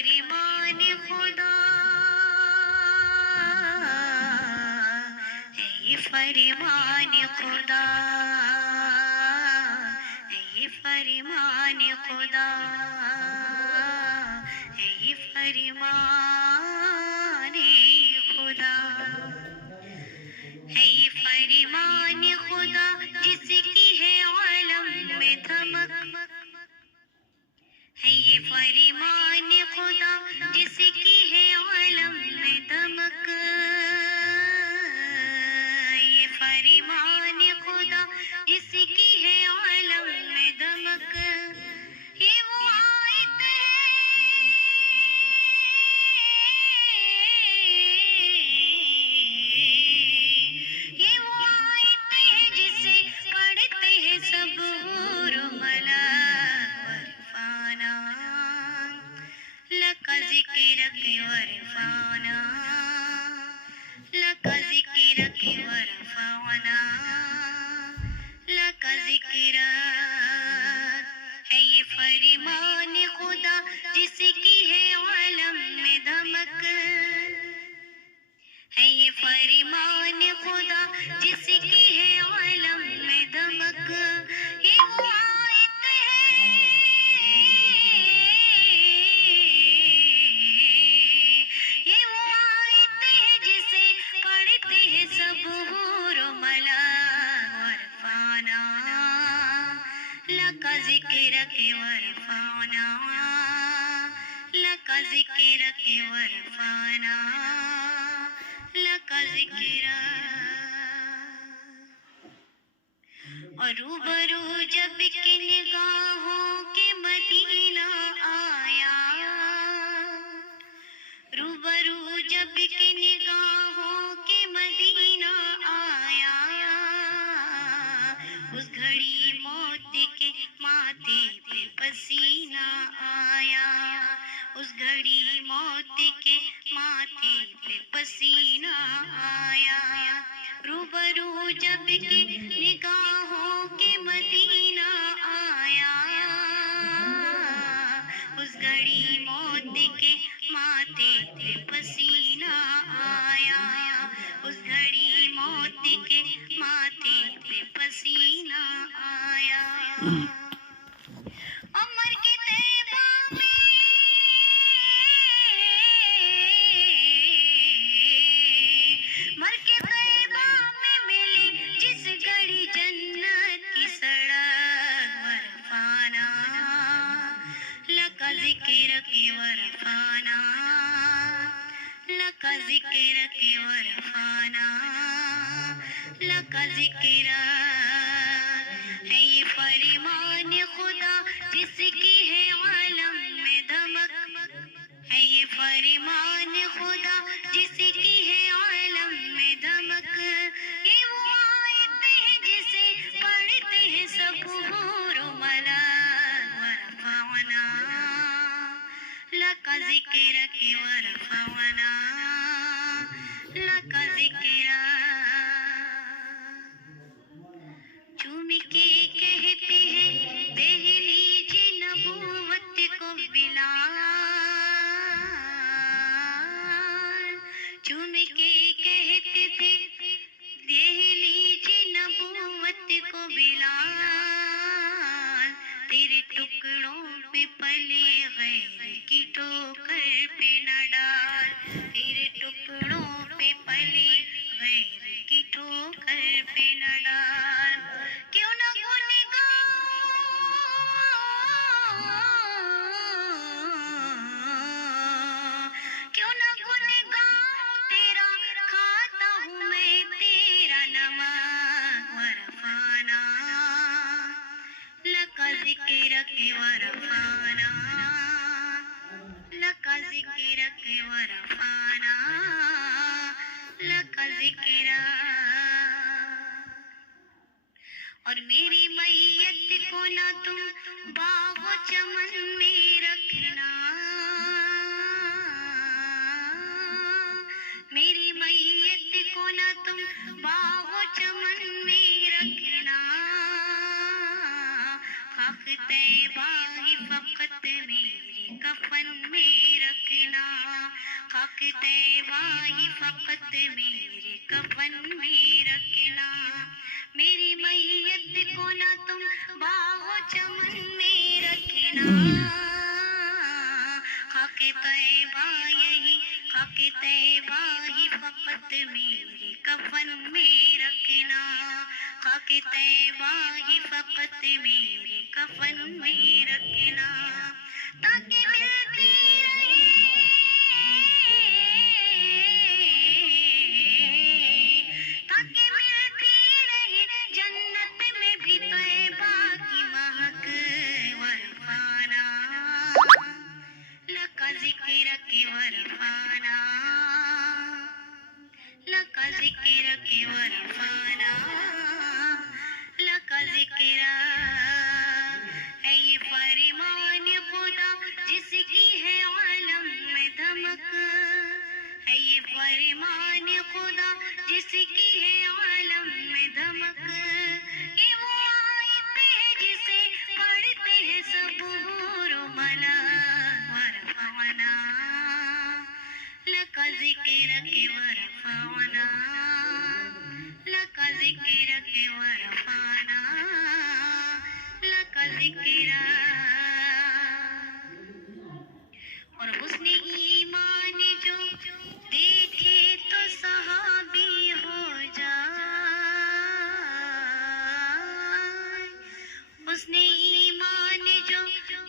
فرمان خدا ہے یہ فرمان خدا ہے یہ فرمان خدا ہے یہ فرمان خدا ہے یہ فرمان خدا جس کی ہے عالم میں دھمک ہے یہ فرمان خدا جس کی ہے عالم میں دمک یہ فرمان خدا جس کی ہے عالم میں دمک یہ وہ آیت ہے یہ وہ آیت ہے جسے پڑھتے ہیں سب حور و ملک ورفانا لک ذکرک ورفعنا لک ذکرک ورفعنا لک ذکرک ہے یہ فرمان خدا جس کی ہے عالم میں دھمک ہے یہ فرمان خدا جس کی ہے عالم میں دھمک یہ وہ آیت ہے یہ وہ آیت ہے جسے پڑھتے ہیں سب حور و ملک ورفعنا لک ذکرک ورفعنا لک ذکرک ورفعنا لک ذکرک اور روبرو جب کہ نگاہوں کے مدینہ آیا روبرو جب کہ نگاہوں کے مدینہ آیا اس گھڑی موت کے ماتھے پہ پسینہ آیا اس گھڑی موت کے ماتھے پہ پسینہ آیا روبرو جب کہ نگاہوں کے مدینہ آیا اس گھڑی موت کے ماتھے پہ پسینہ آیا اس گھڑی موت کے ماتھے پہ پسینہ آیا عمر کے طیبہ میں مر کے طیبہ میں ملی جس گھڑی جنت کی سڑک ورفعنا لک ذکرک ورفعنا لک ذکرک ورفعنا لک ذکرک ہے یہ فرمان خدا جس کی ہے عالم میں دھمک ہے یہ فرمان خدا جس کی ہے عالم میں دھمک یہ وہ آیت ہے جسے پڑھتے ہیں سب حور و ملک ورفعنا لک ذکرک ورفعنا لک ذکرک چوم کے کہتے ہیں دہلیج نبوت کو بلال چوم کے کہتے تھے دہلیج نبوت کو بلال تیرے ٹکڑوں پہ پلے غیر کی ٹوکر پہ نہ ڈال تیرے ٹکڑوں پہ پلے غیر کی ٹوکر پہ نہ ڈال کیوں نہ کیوں نہ گنگاؤں تیرا کھاتا ہوں میں تیرا نمک ورفعنا لک ذکرک ورفعنا لک ذکرک ورفعنا لک ذکرک اور میری میت کو نہ تم باغ و چمن میں رکھنا میری میت کو نہ تم باغ و چمن میں رکھنا خاک طیبہ ہی فقط میری کفن میں رکھنا رکھنا خاک طیبہ ہی فقط میرے کفن میں رکھنا میری میت کو نہ تم باغ و چمن میں رکھنا خاک طیبہ یہی خاک طیبہ ہی فقط میرے کفن میں رکھنا خاک طیبہ ہی فقط میرے کفن میں رکھنا تاکہ ملتی رہے تاکہ ملتی رہے جنت میں بھی طیبہ کی مہک ورفانا لکا ذکرک ورفانا لکا ذکرک ورفانا لکا ذکر ہے یہ فرمان خدا جس کی ہے عالم میں دھمک ہے یہ فرمان خدا جس کی ہے عالم میں دھمک یہ وہ آیت ہے جسے پڑھتے ہیں سب حور و ملک ورفعنا لک ذکرک ورفعنا لک ذکرک ورفعنا لک ذکر اور حسن ایمان جو دیکھے تو صحابی ہو جائے حسن ایمان جو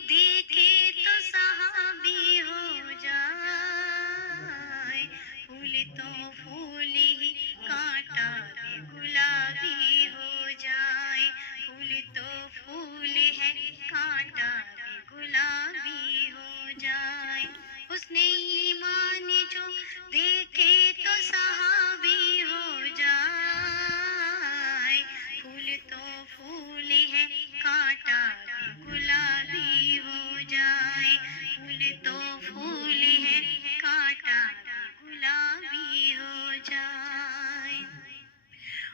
دیکھے تو صحابی ہو جائے پھول تو پھول ہی کانٹا بھی گلابی ہو جائے پھول تو پھول ہے کانٹا بھی گلابی ہو جائے حسن ایمان جو دیکھے تو صحابی ہو جائے پھول تو پھول ہے کانٹا بھی گلابی ہو جائے پھول تو پھول ہے کانٹا بھی گلابی ہو جائے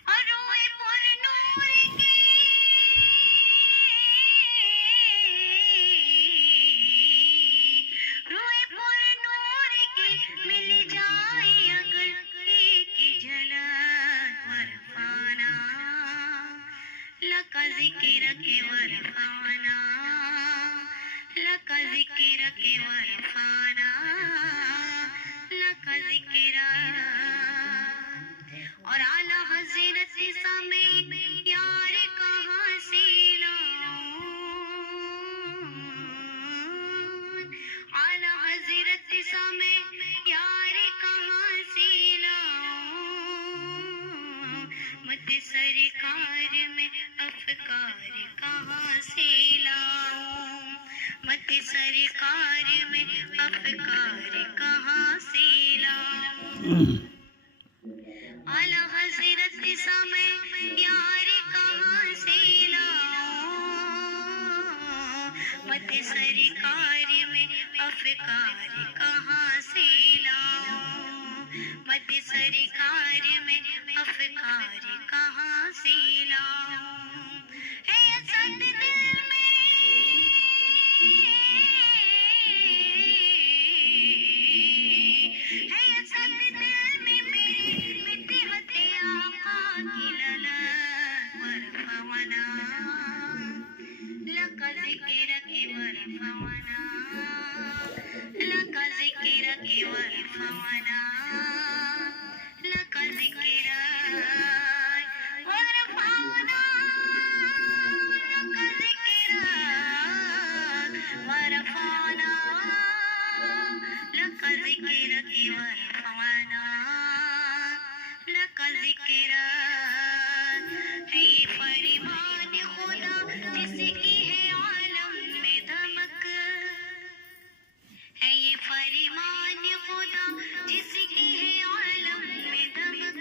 اور روئے پر نور کی روئے پر نور کی مل جائے اگر ایک جھلک ورفانا لک ذکرک ورفانا لک ذکرک ورفانا لک ذکر اور اعلیٰ حضرت سمیت یار کہاں سے لاؤں اعلیٰ حضرت سمیت یار کہاں سے لاؤں مت سرکار میں افکار کہاں سے لاؤں مت سرکار میں افکار کہاں سے لاؤں اعلیٰ حضرت سمے یار کہاں سے لاؤں مت سرکار میں افکار کہاں سے لاؤں مت سرکار میں افکار کہاں سے لاؤں ہے اسد دل میں ہے اسد دل میں میرے مدحت آقا کی للک ورفعنا لک ذکرک ورفعنا لک ذکرک ورفعنا لک ذکر ورفعنا لک ذکر ورفعنا لک ذکرک ورفعنا لک ذکر ہے یہ فرمان خدا جس کی ہے عالم میں دھمک ہے یہ فرمان خدا جس کی ہے عالم میں دھمک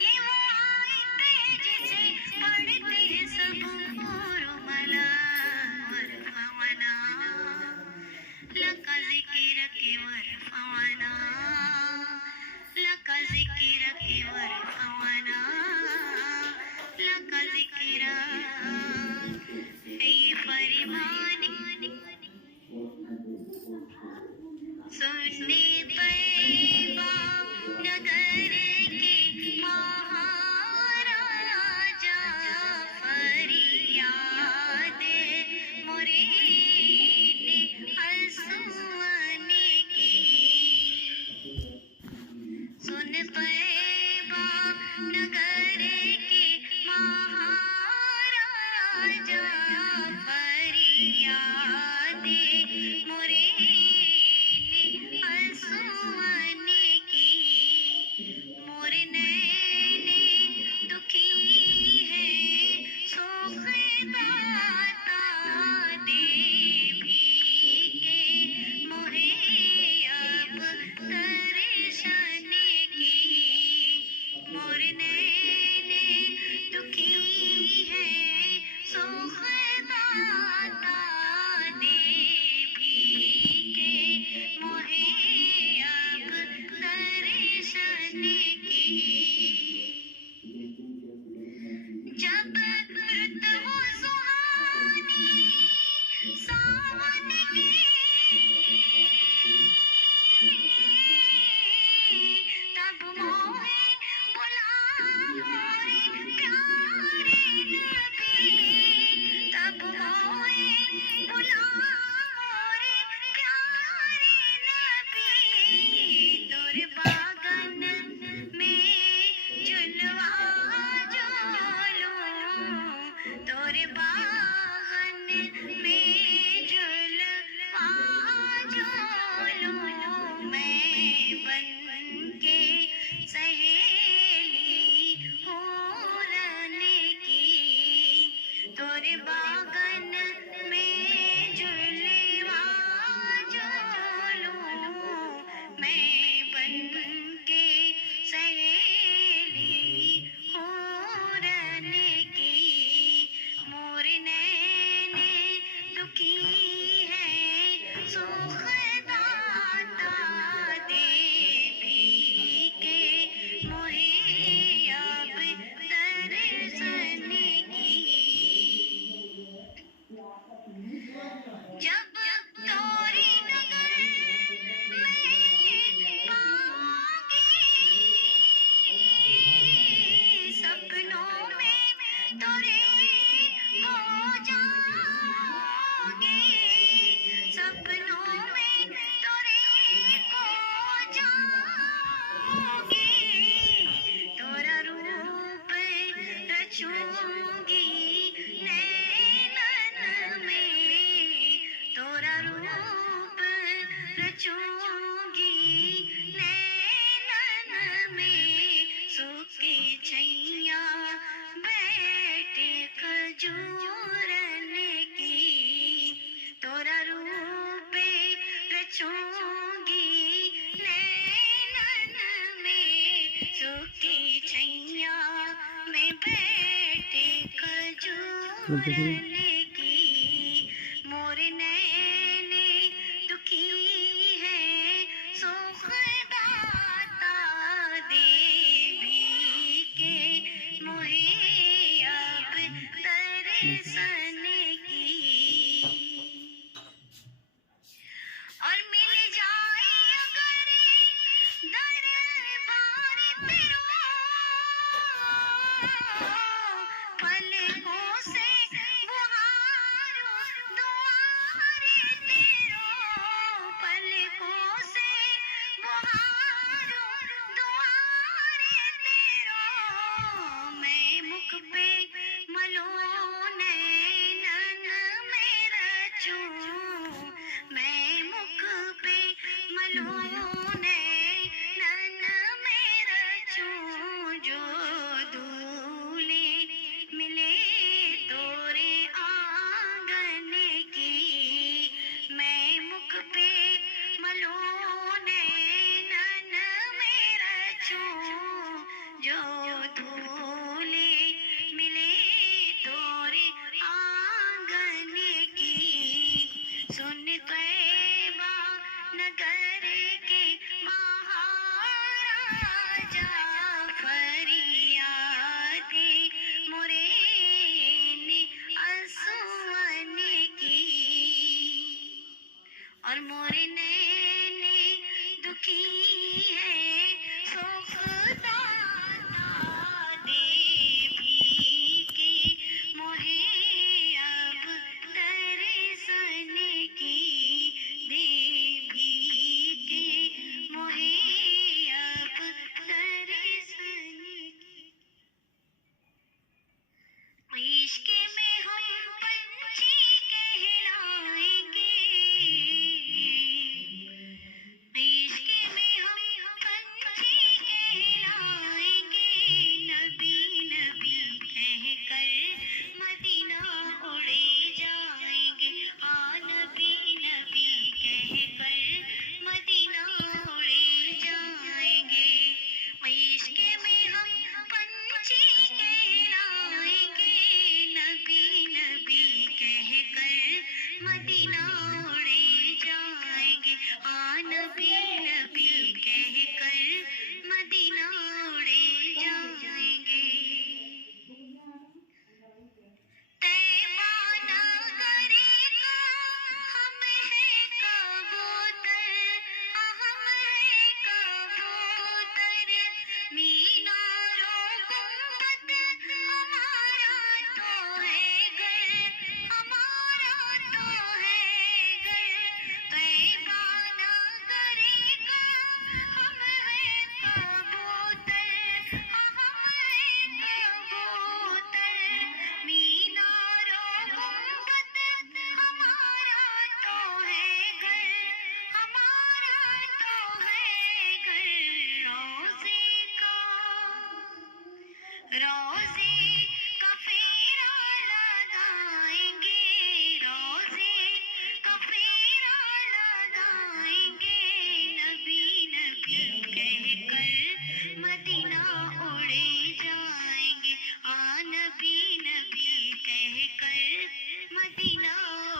یہ وہ آیت ہے جسے پڑھتے ہیں سب حور و ملک ورفعنا لک ذکرک ورفعنا لک ذکرک ورفعنا لک ذکر ہے یہ فرمان یادیں مرے آنسوان کی مور نین دکھی ہے سوکھ داتا دے بھیگے مورے اب ترشن کی مور نین دکھی ہے سوکھ داتا دے بھیگے مورے اب ترشن کی جب رت ہو سہانی ساون کی تب موہے بلا مورے پیارے نبی تب موہے بلا مورے پیارے نبی دور باغن میں جلوہ جولوں دور باغن میں جلوہ جولوں میں بن کے سہیلی حورن کی دور باغن میں جلوہ جولوں میں بن کے سہیلی حورن کی مور نین دکھی ہے سوکھ داتا دے بھیگے مورے اب ترشن کی جب توری نگر میں پاؤں گی سپنوں میں تورے کو جاؤں گی سپنوں میں تورے کو جاؤں گی تورا روپ رچوں گی نینن میں تورا روپ رچوں گی نینن میں سوکھی چھیاں بیٹھے کھجورن کی تورا روپ رچوں گی نینن میں سوکھی چھیاں میں بیٹھے کھجورن کی مور نین دکھی ہے سوکھ داتا دے بھیگے مورے اب ترشن کی اور مل جائے اگر دربار تیرو پلکوں سے بہارو دوارے تیرو پلکوں سے بہارو دوارے تیرو میں مکھ پہ ملوں نینن میں رچوں میں مکھ پہ ملوں نینن میں رچوں جو دولے ملے تورے آنگن کی میں مکھ پہ ملوں نینن میں رچوں جو دولے ملے تورے آنگن کی سن طیبہ نگر کے مہاراجا فریادیں مرین آنسوان کی اور مور نین دکھی ہے سوکھ